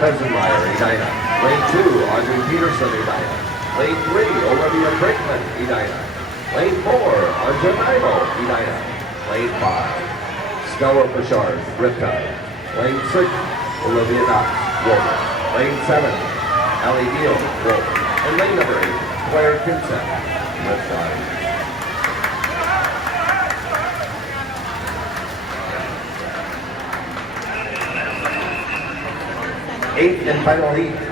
Pesenmeyer, Edina. Lane 2, Audrey Peterson, Edina. Lane 3, Olivia Brickman, Edina. Lane 4, Arjun Naimo, Edina. Lane 5, Stella Bouchard, Riptide. Lane 6, Olivia Knox, Wolf. Lane 7, Allie Neal, Wolf. And lane number 8, Claire Kinsett, Riptide. 8th and final heat.